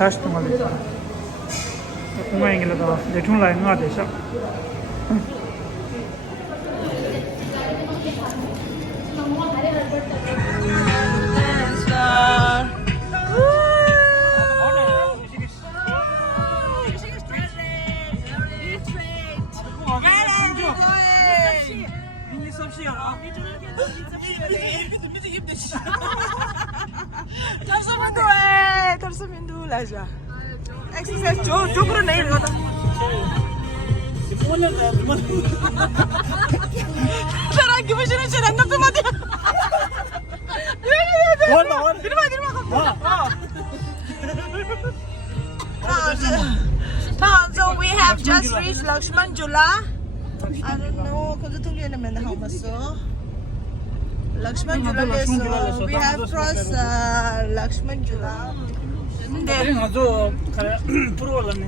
40동안 됐잖아. 공항에 길러다가 대충 라인 가 되셔. Exercise jo kuro nahi lagata. Tara gimana sih nanda tuh mati. So we have just reached Lakshman Jula. I don't know kung ito yung naman na hamaso. Lakshman Jula so we have crossed Lakshman Jula. 네. 아주 프로라네.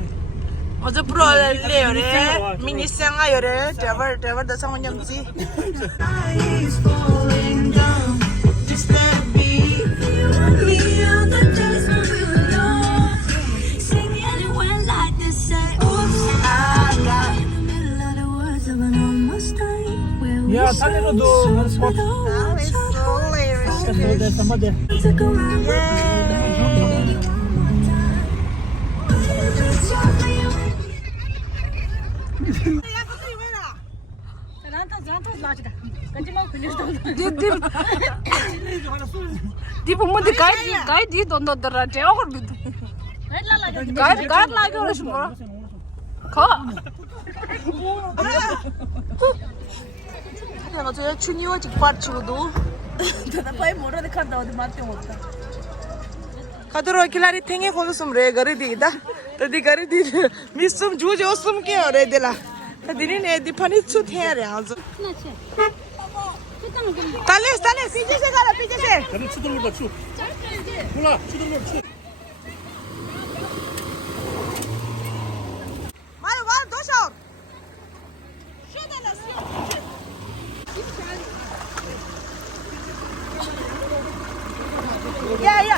어제 프로레요래 미니생아요래 대버 상원염지. 야, 달리로도 스포츠. Di pemudi kai di dondo dera jauh gitu. Kai lagi orang semua. Kok? 내가 저 중요한 직받치고도 대답하이 뭐라도 간다 어디 맞대 못다. 가도록 길라리 탱에 고좀 래 거리 디다. तदी गरी दी मिसम जूझ awesome के अरे दिला तदी ने दी funny छु थे रे आज ताले पीछे से करा पीछे से अरे छु दूर छु बोला छु दूर छु मार वन दो शॉट या 요.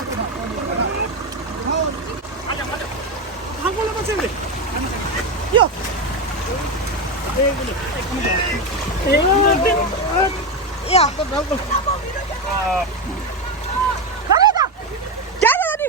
야. 가래다. 잘하니.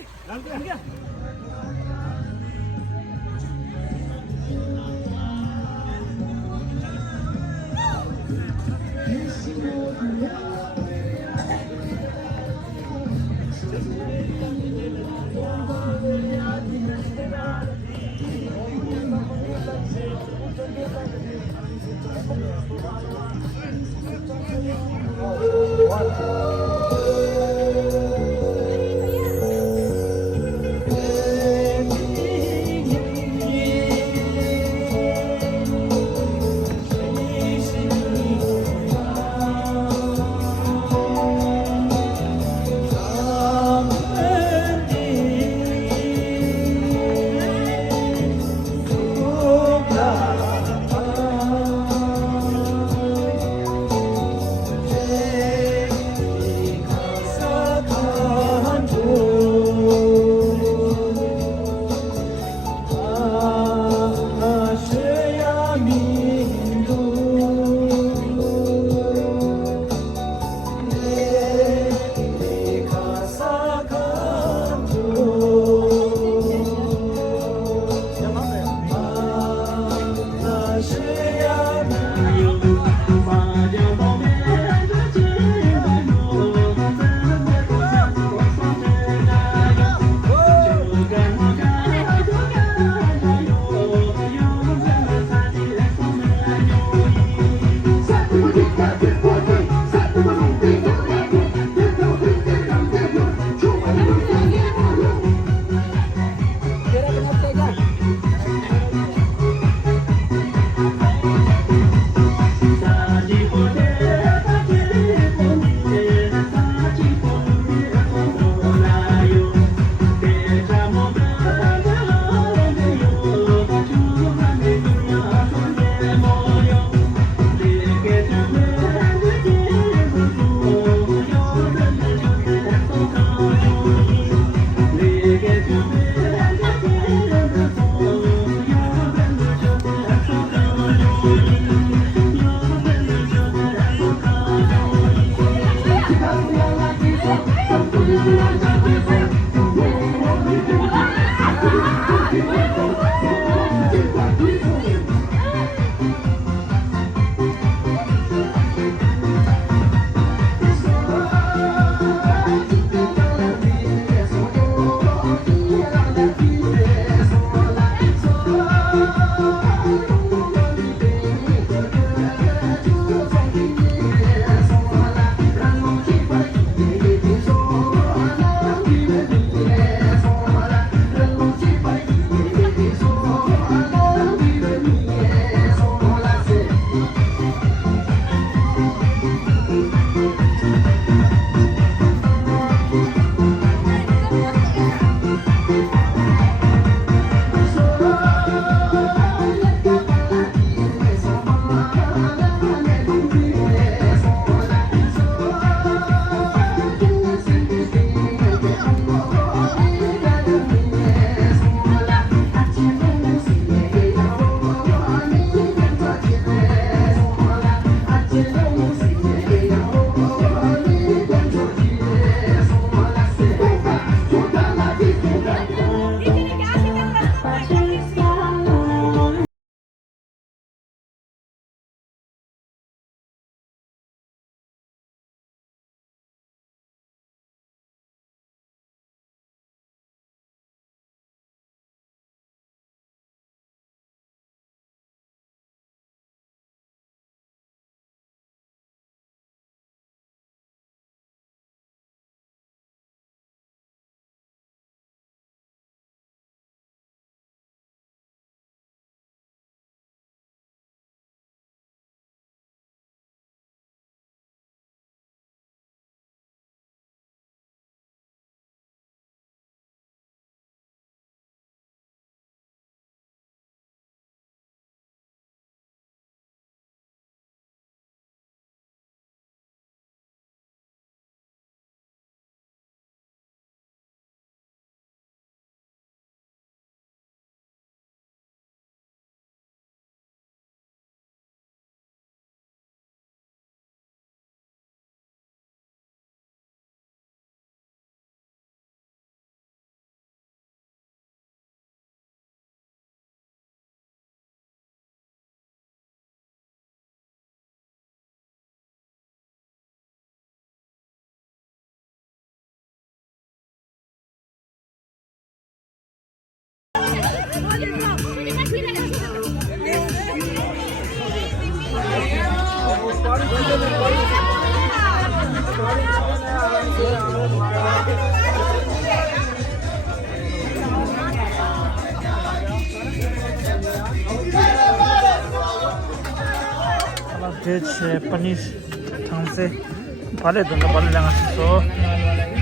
Deci, paniș, tanse, pale, domnul pale le-am asistat.